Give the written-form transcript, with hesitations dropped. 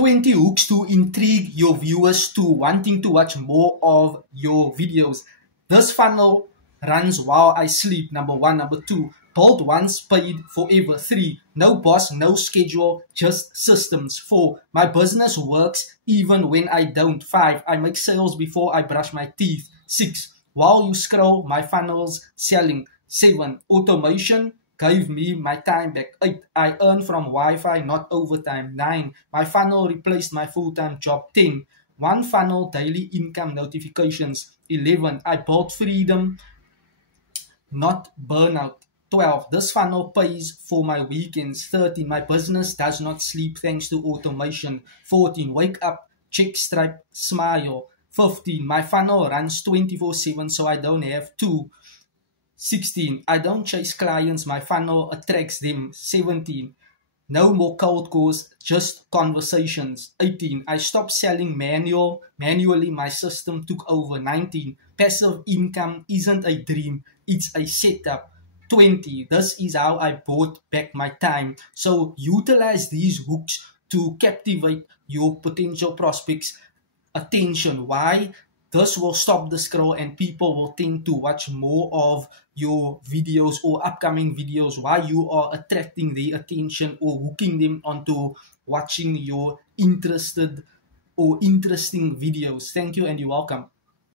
20 hooks to intrigue your viewers to wanting to watch more of your videos. This funnel runs while I sleep, number 1. Number 2, build once, paid forever. 3, no boss, no schedule, just systems. 4, my business works even when I don't. 5, I make sales before I brush my teeth. 6, while you scroll, my funnel's selling. 7, automation gave me my time back. 8, I earn from Wi-Fi, not overtime. 9, my funnel replaced my full-time job. 10, one funnel daily income notifications. 11, I built freedom, not burnout. 12, this funnel pays for my weekends. 13, my business does not sleep thanks to automation. 14, wake up, check, Stripe, smile. 15, my funnel runs 24/7 so I don't have to. 16, I don't chase clients, my funnel attracts them. 17, no more cold calls, just conversations. 18, I stopped selling manually, my system took over. 19, passive income isn't a dream, it's a setup. 20, this is how I bought back my time. So utilize these hooks to captivate your potential prospects' attention. Why? This will stop the scroll and people will tend to watch more of your videos or upcoming videos while you are attracting their attention or hooking them onto watching your interested or interesting videos. Thank you and you're welcome.